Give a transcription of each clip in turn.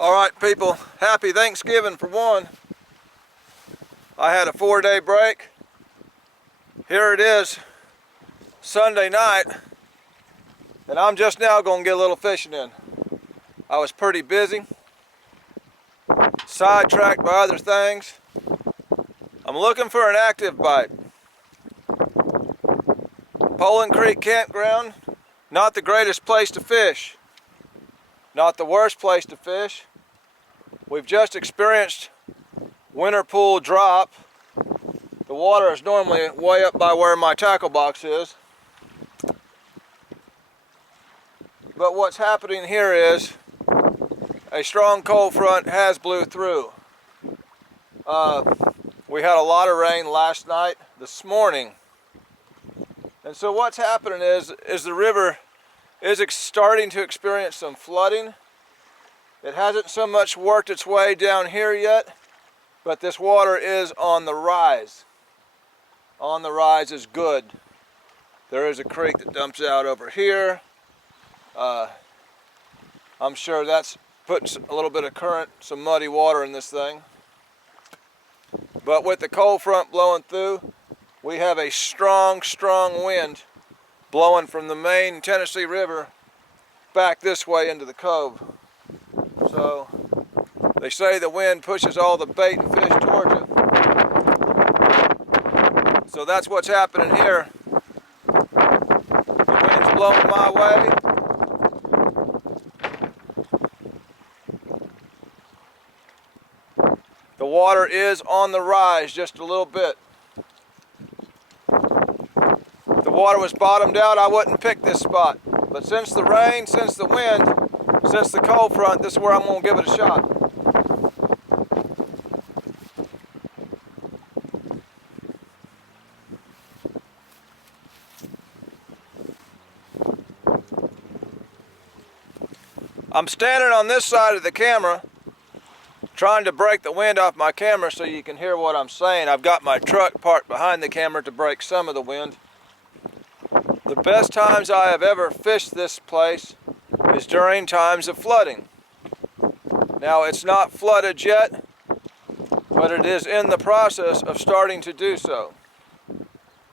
All right, people, happy Thanksgiving for one. I had a 4-day break. Here it is, Sunday night, and I'm just now gonna get a little fishing in. I was pretty busy, sidetracked by other things. I'm looking for an active bite. Poland Creek Campground, not the greatest place to fish. Not the worst place to fish. We've just experienced winter pool drop. The water is normally way up by where my tackle box is. But what's happening here is a strong cold front has blew through. We had a lot of rain last night, this morning. And so what's happening is the river is starting to experience some flooding. It hasn't so much worked its way down here yet, but this water is on the rise. On the rise is good. There is a creek that dumps out over here. I'm sure that's putting a little bit of current, some muddy water in this thing. But with the cold front blowing through, we have a strong, strong wind blowing from the main Tennessee River back this way into the cove. So they say the wind pushes all the bait and fish towards it. So that's what's happening here. The wind's blowing my way. The water is on the rise just a little bit. If the water was bottomed out, I wouldn't pick this spot. But since the rain, since the wind, since the cold front, this is where I'm going to give it a shot. I'm standing on this side of the camera, trying to break the wind off my camera so you can hear what I'm saying. I've got my truck parked behind the camera to break some of the wind. The best times I have ever fished this place is during times of flooding. Now it's not flooded yet, but it is in the process of starting to do so.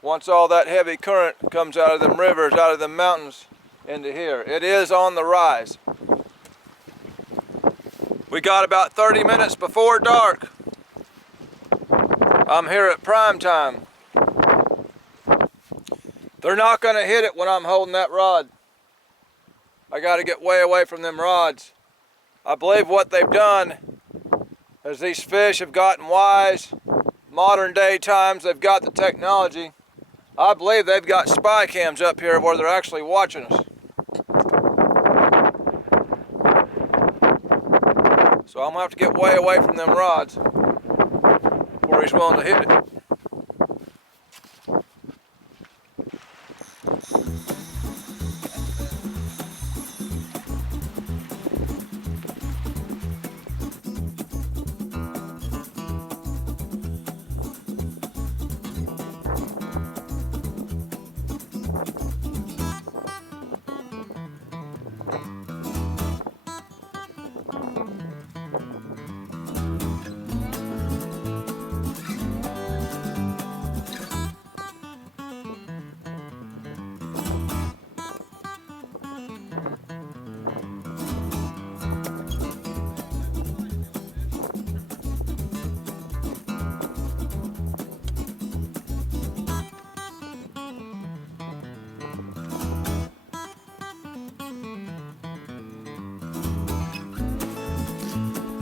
Once all that heavy current comes out of them rivers, out of them mountains into here, it is on the rise. We got about 30 minutes before dark. I'm here at prime time. They're not going to hit it when I'm holding that rod. I got to get way away from them rods. I believe what they've done is these fish have gotten wise. Modern day times, they've got the technology. I believe they've got spy cams up here where they're actually watching us. So I'm going to have to get way away from them rods before he's willing to hit it.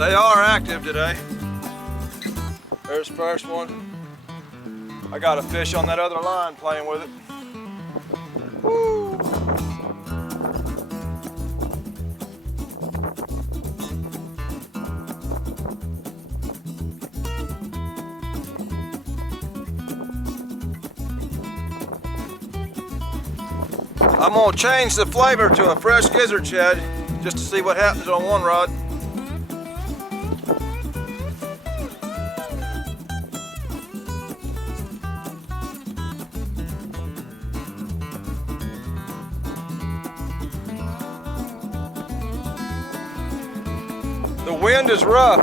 They are active today. There's the first one. I got a fish on that other line playing with it. Woo! I'm gonna change the flavor to a fresh gizzard shad just to see what happens on one rod. The wind is rough.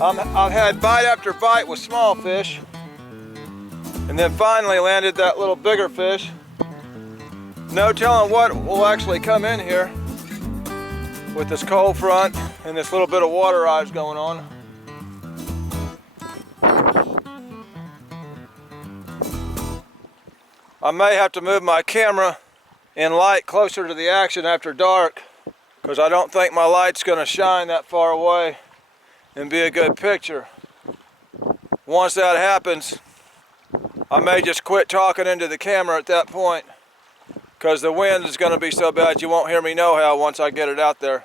I've had bite after bite with small fish, and then finally landed that little bigger fish. No telling what will actually come in here with this cold front and this little bit of water rise going on. I may have to move my camera in light closer to the action after dark, because I don't think my light's going to shine that far away and be a good picture. Once that happens, I may just quit talking into the camera at that point, because the wind is going to be so bad you won't hear me no how once I get it out there.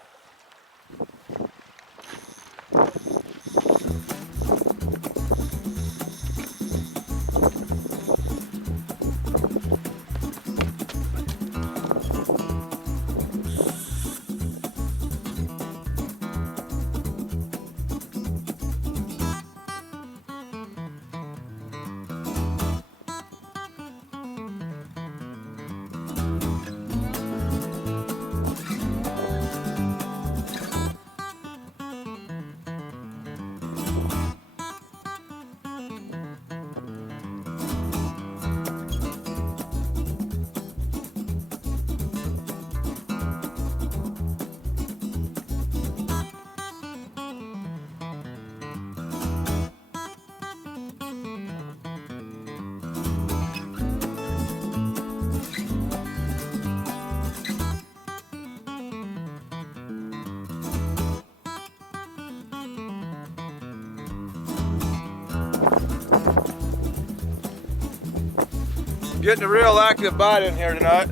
Getting a real active bite in here tonight.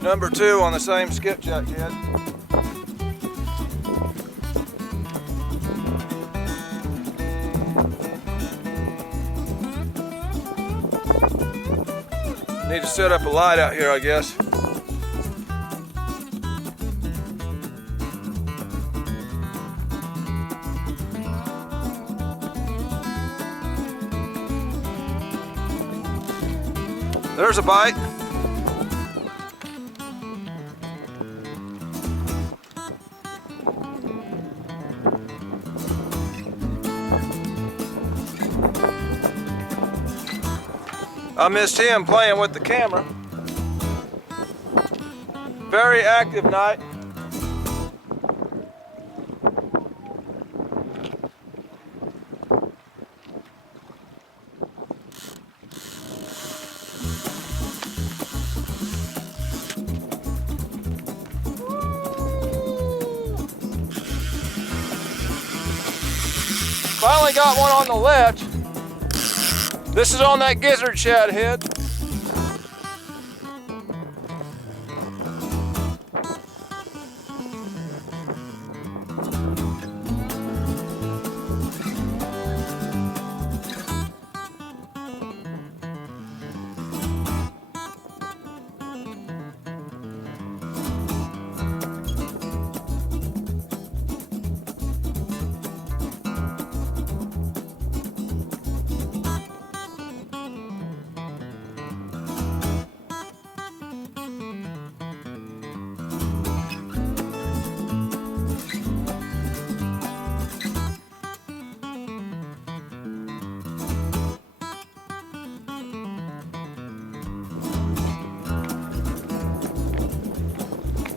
Number 2 on the same skipjack head. Need to set up a light out here, I guess. There's a bite. I missed him playing with the camera. Very active night. Finally got one on the ledge. This is on that gizzard shad head.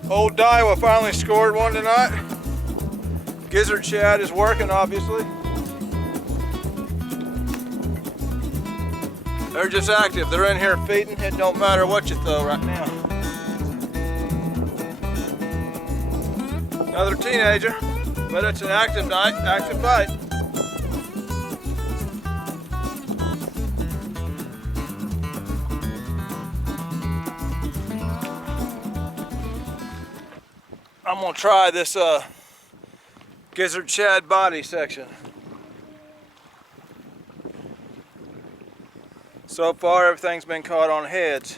Old Daiwa finally scored one tonight. Gizzard shad is working, obviously. They're just active. They're in here feeding. It don't matter what you throw right now. Another teenager, but it's an active night, active bite. I'm gonna try this gizzard shad body section. So far everything's been caught on heads.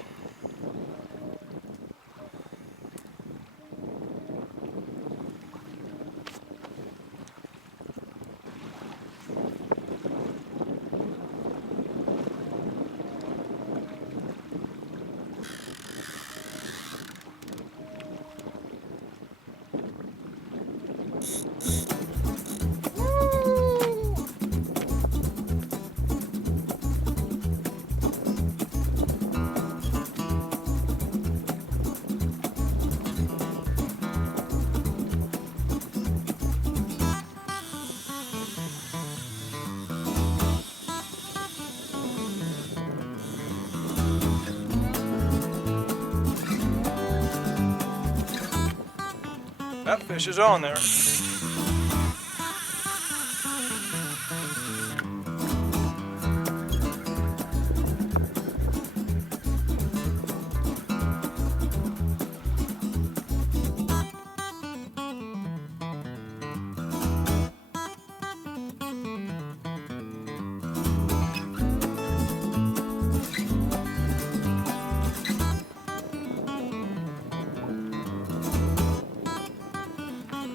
That fish is on there.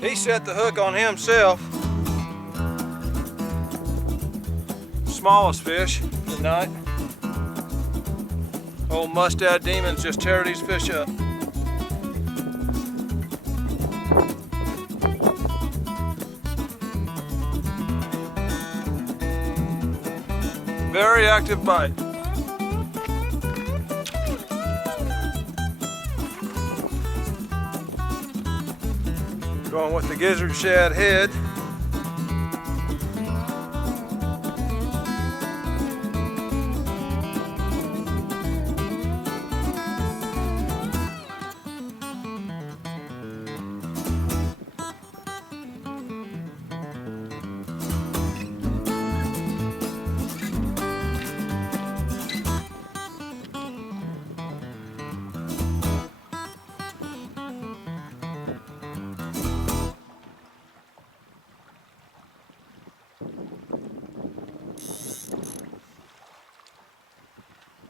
He set the hook on himself. Smallest fish tonight. Old mustad demons just tear these fish up. Very active bite. Going with the gizzard shad head.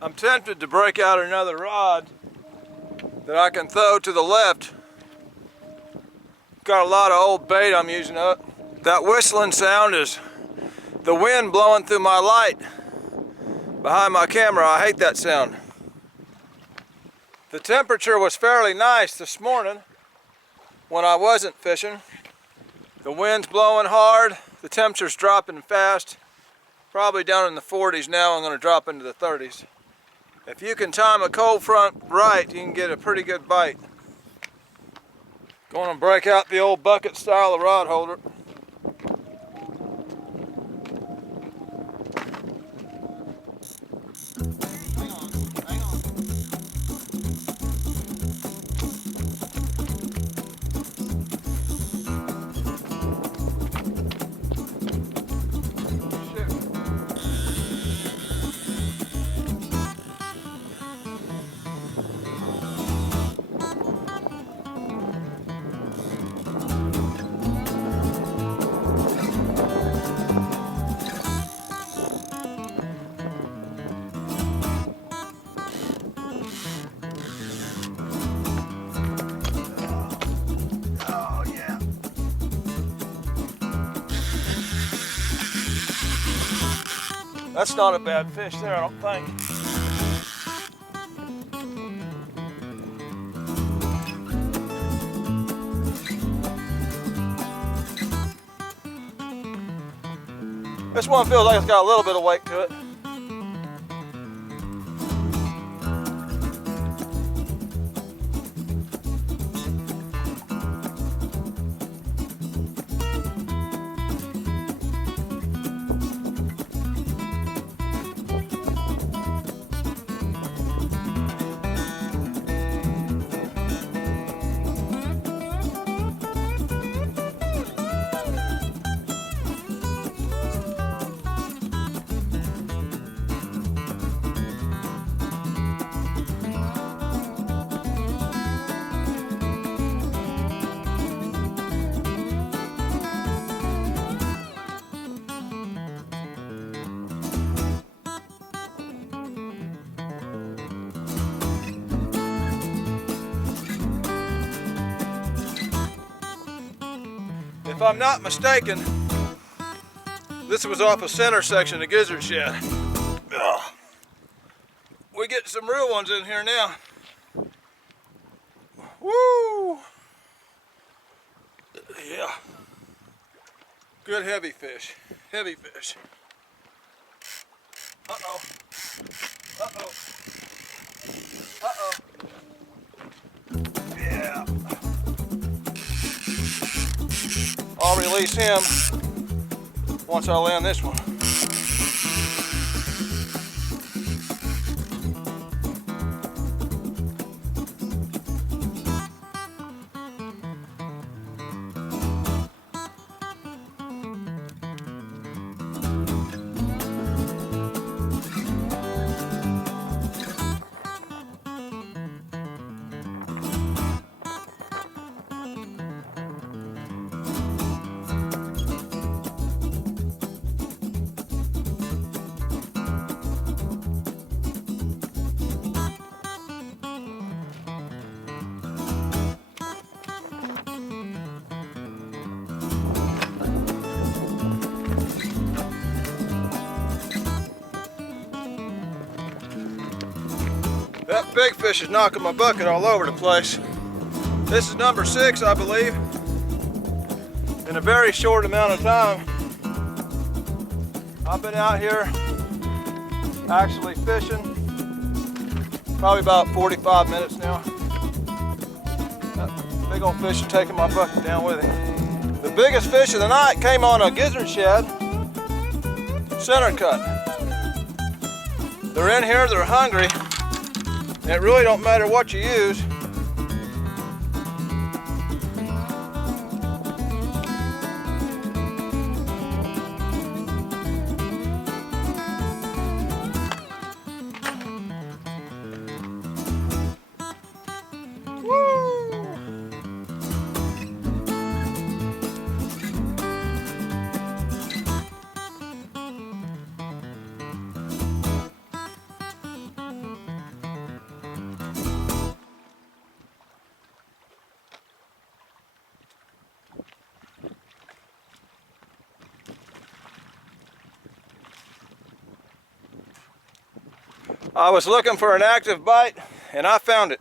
I'm tempted to break out another rod that I can throw to the left. Got a lot of old bait I'm using up. That whistling sound is the wind blowing through my light behind my camera. I hate that sound. The temperature was fairly nice this morning when I wasn't fishing. The wind's blowing hard, the temperature's dropping fast. Probably down in the 40s now. I'm going to drop into the 30s. If you can time a cold front right, you can get a pretty good bite. Going to break out the old bucket style of rod holder. That's not a bad fish there, I don't think. This one feels like it's got a little bit of weight to it. If I'm not mistaken, this was off a center section of gizzard shad. Ugh. We get some real ones in here now. Woo! Yeah. Good heavy fish. Heavy fish. Uh-oh. Uh-oh. Uh-oh. Yeah. I'll release him once I land this one. That big fish is knocking my bucket all over the place. This is number 6, I believe. In a very short amount of time. I've been out here actually fishing probably about 45 minutes now. That big old fish is taking my bucket down with him. The biggest fish of the night came on a gizzard shad, center cut. They're in here, they're hungry. It really don't matter what you use. I was looking for an active bite and I found it.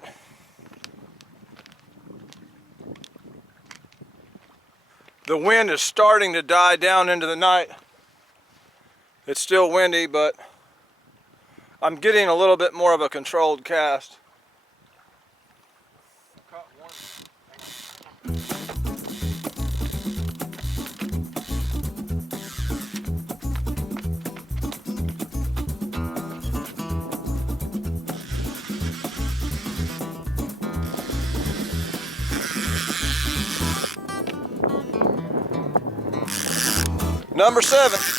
The wind is starting to die down into the night. It's still windy, but I'm getting a little bit more of a controlled cast. Number 7.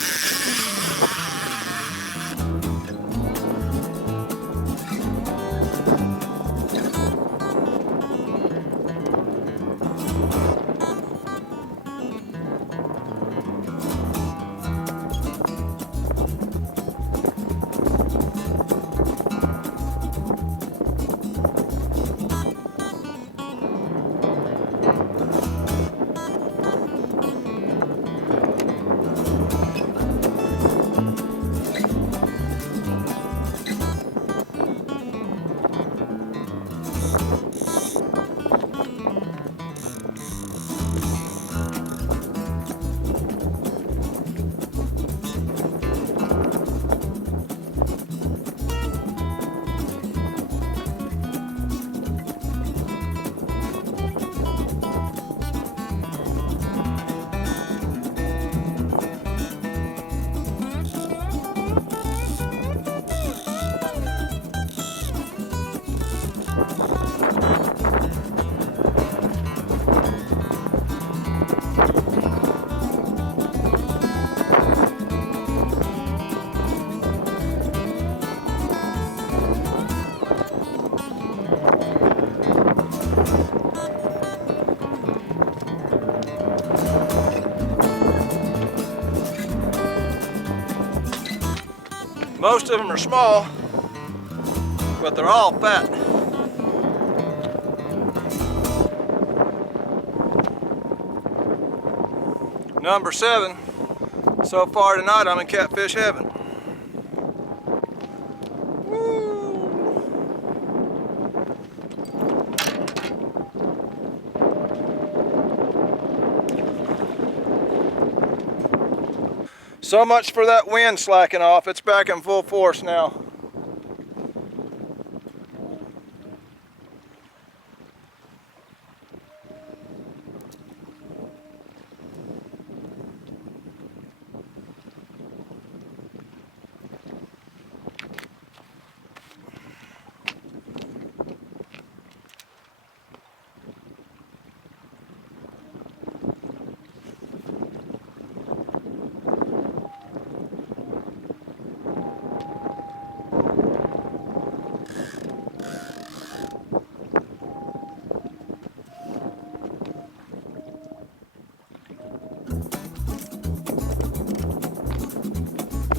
Most of them are small, but they're all fat. Number 7. So far tonight I'm in catfish heaven. So much for that wind slacking off. It's back in full force now.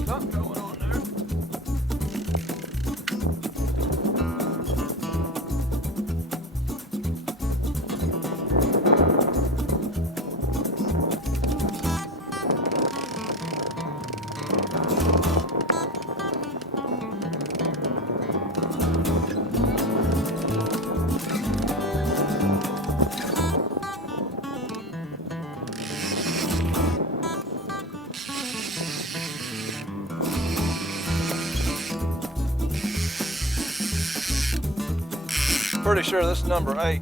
Something going on there. Pretty sure this is number 8.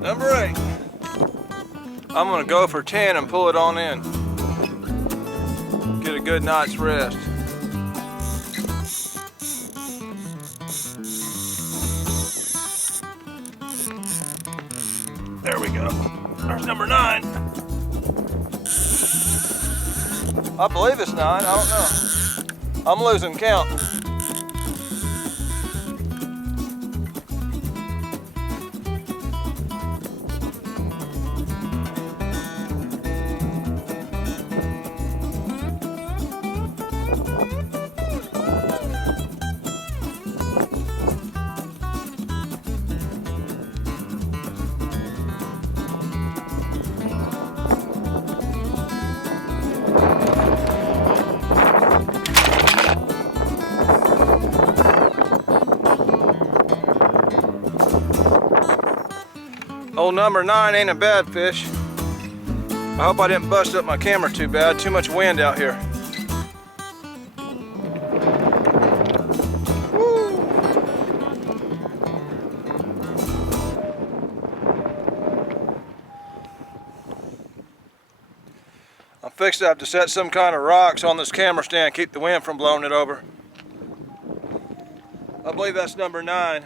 Number 8. I'm gonna go for 10 and pull it on in. Get a good night's rest. There we go. There's number 9. I believe it's 9, I don't know. I'm losing count. Old number 9 ain't a bad fish. I hope I didn't bust up my camera too bad. Too much wind out here. Woo. I'm fixed to have to set some kind of rocks on this camera stand, keep the wind from blowing it over. I believe that's number 9.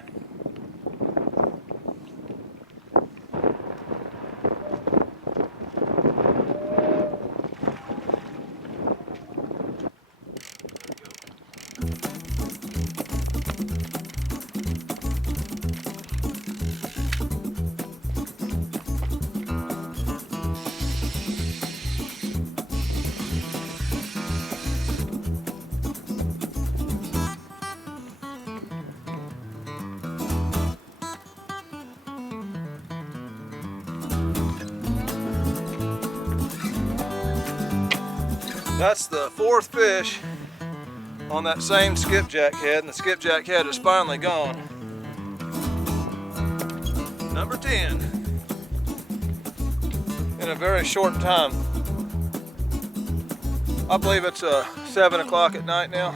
That's the 4th fish on that same skipjack head, and the skipjack head is finally gone. Number 10. In a very short time. I believe it's 7 o'clock at night now.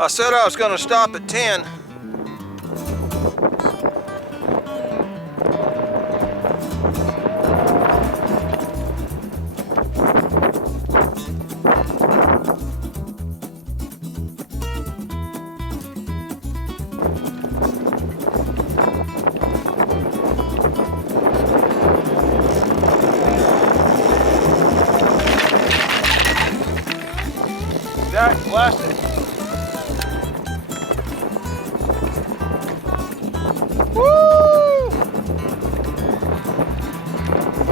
I said I was going to stop at 10. Jack blasted. Woo!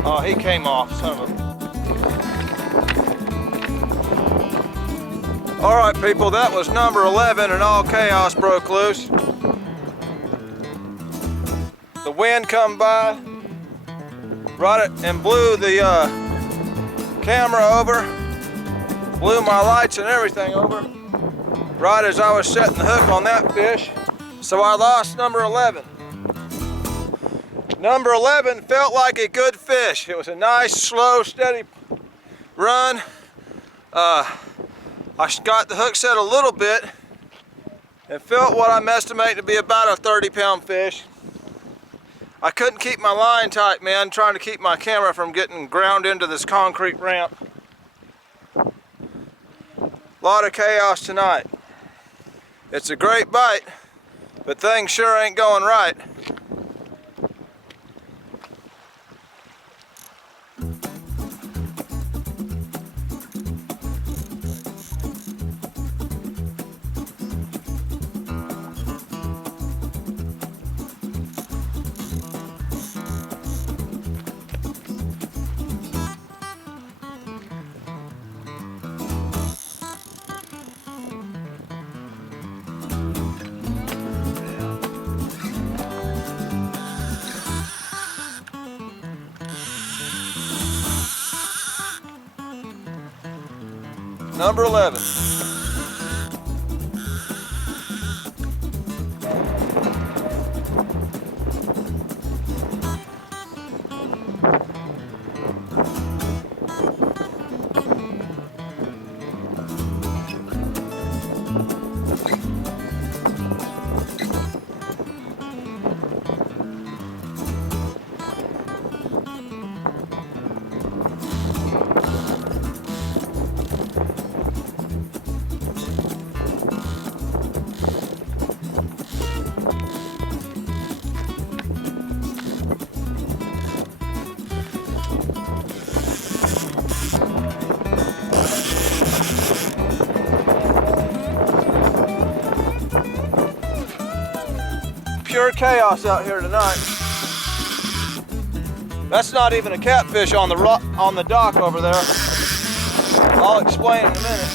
Oh, he came off, son of a... Alright people, that was number 11 and all chaos broke loose. The wind come by, brought it and blew the camera over, blew my lights and everything over, right as I was setting the hook on that fish. So I lost number 11. Number 11 felt like a good fish. It was a nice, slow, steady run. I got the hook set a little bit and felt what I'm estimating to be about a 30-pound fish. I couldn't keep my line tight, man, trying to keep my camera from getting ground into this concrete ramp. A lot of chaos tonight. It's a great bite, but things sure ain't going right. Number 11. Pure chaos out here tonight. That's not even a catfish on the dock over there. I'll explain in a minute.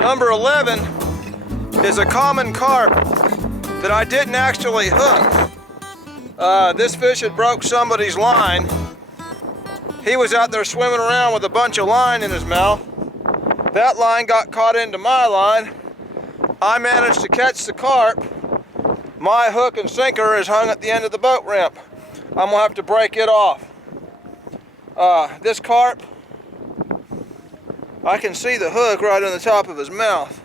Number 11 is a common carp that I didn't actually hook. This fish had broke somebody's line. He was out there swimming around with a bunch of line in his mouth. That line got caught into my line. I managed to catch the carp. My hook and sinker is hung at the end of the boat ramp. I'm gonna have to break it off. This carp, I can see the hook right on the top of his mouth.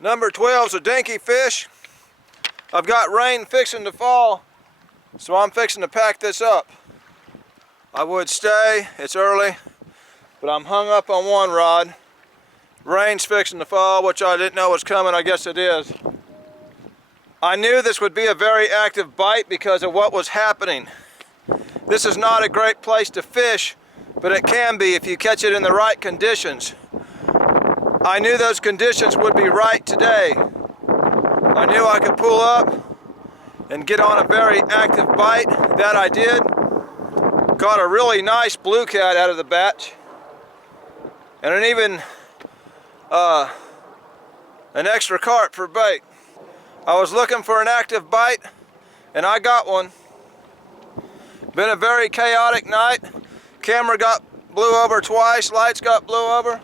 Number 12 is a dinky fish. I've got rain fixing to fall, so I'm fixing to pack this up. I would stay, it's early, but I'm hung up on one rod. Rain's fixing to fall, which I didn't know was coming, I guess it is. I knew this would be a very active bite because of what was happening. This is not a great place to fish, but it can be if you catch it in the right conditions. I knew those conditions would be right today. I knew I could pull up and get on a very active bite. That I did. Got a really nice blue cat out of the batch. And an extra carp for bait. I was looking for an active bite and I got one. Been a very chaotic night. Camera got blew over twice, lights got blew over.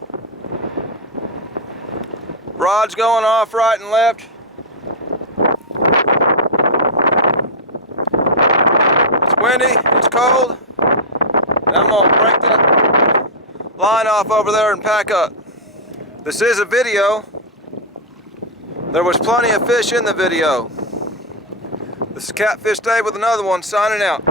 Rods going off right and left. Windy, it's cold, and I'm gonna break that line off over there and pack up. This is a video. There was plenty of fish in the video. This is Catfish Dave with another one, signing out.